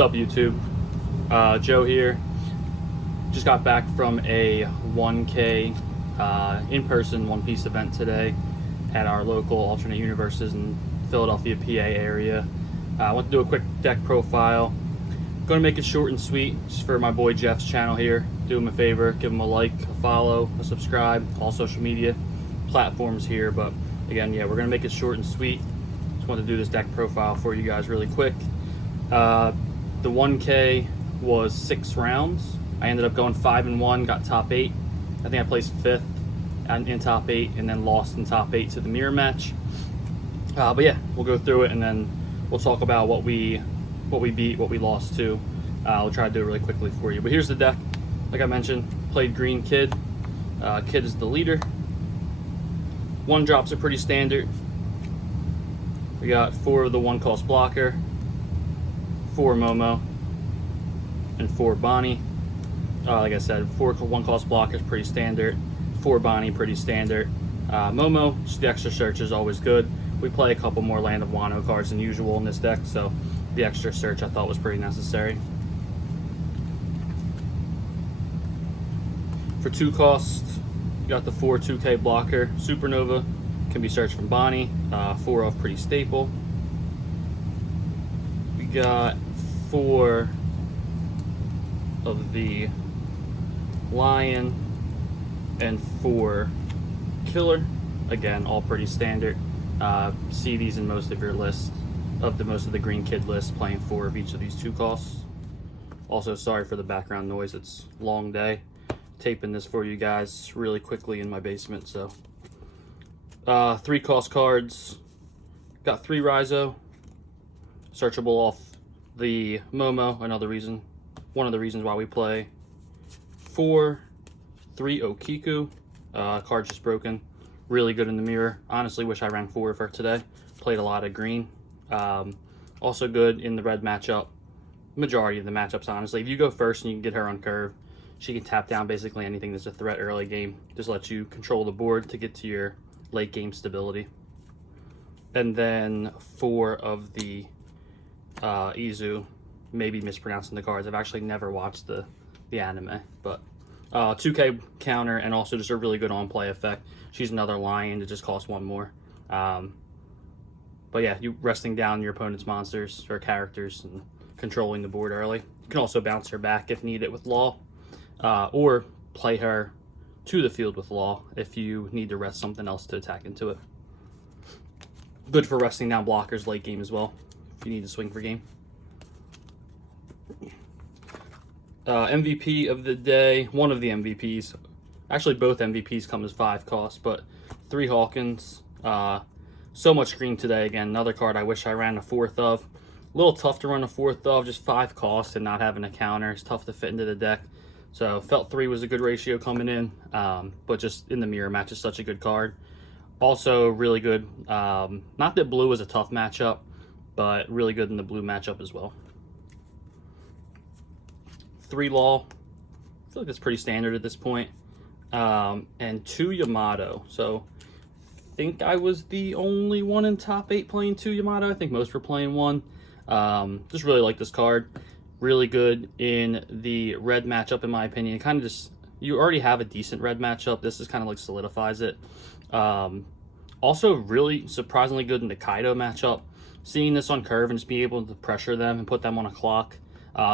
What's up, YouTube? Joe here. Just got back from a 1K in-person One Piece event today at our local alternate universes in Philadelphia, PA area. I want to do a quick deck profile. Going to make it short and sweet, just for my boy Jeff's channel here. Do him a favor, give him a like, a follow, a subscribe, all social media platforms here. But again, yeah, we're going to make it short and sweet. Just want to do this deck profile for you guys really quick. The 1K was 6 rounds. I ended up going 5-1, got top 8. I think I placed 5th in top 8 and then lost in top 8 to the mirror match. But yeah, we'll go through it and then we'll talk about what we beat, what we lost to. I'll try to do it really quickly for you. But here's the deck. Like I mentioned, played green Kid. Kid is the leader. 1 drops are pretty standard. We got 4 of the 1-cost blocker, 4 Momo, and 4 Bonnie. Like I said, 4 1-cost blockers pretty standard, 4 Bonnie pretty standard. Momo, just the extra search is always good. We play a couple more Land of Wano cards than usual in this deck, so the extra search I thought was pretty necessary. For 2 costs, you got the 4 2K blocker Supernova, can be searched from Bonnie, 4 of pretty staple. We got 4 of the Lion and 4 Killer, again all pretty standard. See these in most of your lists, most of the green Kid lists, playing 4 of each of these 2 costs. Also, sorry for the background noise, it's a long day taping this for you guys really quickly in my basement. So 3 cost cards, got 3 Raizo, searchable off the Momo, one of the reasons why we play 4, 3 Okiku, card just broken, really good in the mirror. Honestly wish I ran 4 for today, played a lot of green. Also good in the red matchup, majority of the matchups honestly. If you go first and you can get her on curve, she can tap down basically anything that's a threat early game, just let you control the board to get to your late game stability. And then 4 of the Izu, maybe mispronouncing the cards. I've actually never watched the anime, but 2K counter and also just a really good on play effect. She's another lion that just costs 1 more. But yeah, you resting down your opponent's monsters or characters and controlling the board early. You can also bounce her back if needed with Law, or play her to the field with Law if you need to rest something else to attack into it. Good for resting down blockers late game as well, if you need to swing for game. MVP of the day, one of the MVPs. Actually, both MVPs come as 5 costs, but 3 Hawkins. So much green today. Again, another card I wish I ran a 4th of. A little tough to run a 4th of, just 5 costs and not having a counter. It's tough to fit into the deck. So felt 3 was a good ratio coming in, but just in the mirror match is such a good card. Also really good, not that blue was a tough matchup, but really good in the blue matchup as well. 3 Law, I feel like that's pretty standard at this point. And 2 Yamato. So I think I was the only one in top 8 playing 2 Yamato. I think most were playing 1. Just really like this card. Really good in the red matchup, in my opinion. Kind of just, you already have a decent red matchup. This is kind of like solidifies it. Also really surprisingly good in the Kaido matchup. Seeing this on curve and just being able to pressure them and put them on a clock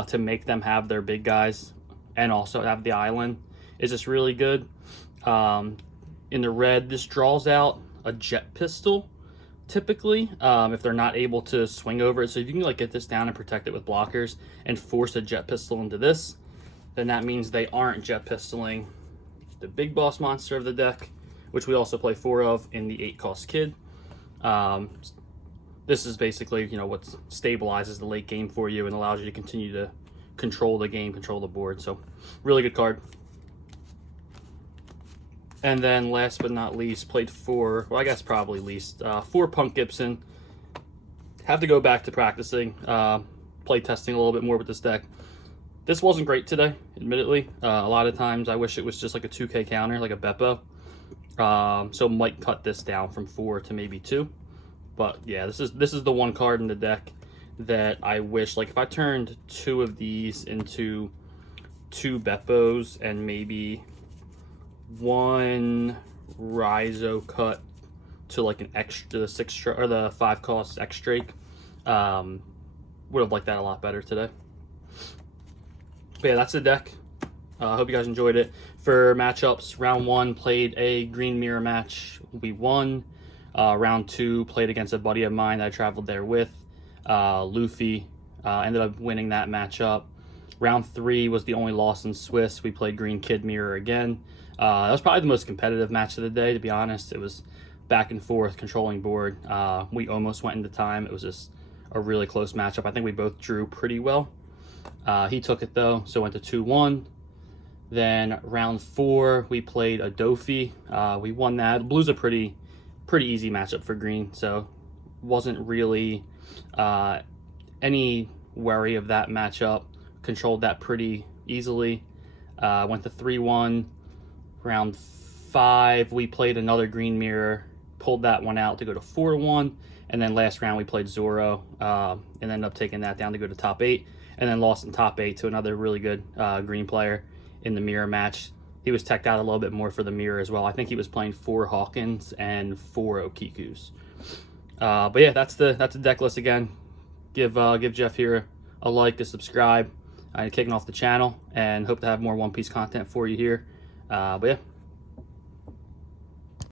to make them have their big guys and also have the island is just really good. In the red, this draws out a jet pistol typically, if they're not able to swing over it. So if you can like get this down and protect it with blockers and force a jet pistol into this, then that means they aren't jet pistoling the big boss monster of the deck, which we also play 4 of in the 8-cost Kid. This is basically, you know, what stabilizes the late game for you and allows you to continue to control the game, control the board. So really good card. And then last but not least, played 4, well I guess probably least, 4 Punk Gibson. Have to go back to practicing, play testing a little bit more with this deck. This wasn't great today, admittedly. A lot of times I wish it was just like a 2K counter, like a Beppo. So might cut this down from 4 to maybe 2. But yeah, this is the one card in the deck that I wish, like if I turned 2 of these into 2 Beppos and maybe 1 Rhizo cut to like an extra, the 6 or the 5 cost X Drake, would have liked that a lot better today. But yeah, that's the deck. I hope you guys enjoyed it. For matchups, round 1 played a green mirror match. We won. Round 2 played against a buddy of mine that I traveled there with. Luffy ended up winning that matchup. Round 3 was the only loss in Swiss. We played Green Kid Mirror again. That was probably the most competitive match of the day, to be honest. It was back and forth, controlling board. We almost went into time. It was just a really close matchup. I think we both drew pretty well. He took it though, so went to 2-1. Then round 4, we played a Dofi. We won that. Blue's a pretty easy matchup for green, so wasn't really any worry of that matchup. Controlled that pretty easily. Went to 3-1. Round 5, we played another green mirror, pulled that one out to go to 4-1, and then last round we played Zoro and ended up taking that down to go to top 8, and then lost in top 8 to another really good green player in the mirror match. He was teched out a little bit more for the mirror as well. I think he was playing 4 Hawkins and 4 Okikus. But yeah, that's the deck list again. Give Jeff here a like, a subscribe. I'm kicking off the channel and hope to have more One Piece content for you here. But yeah,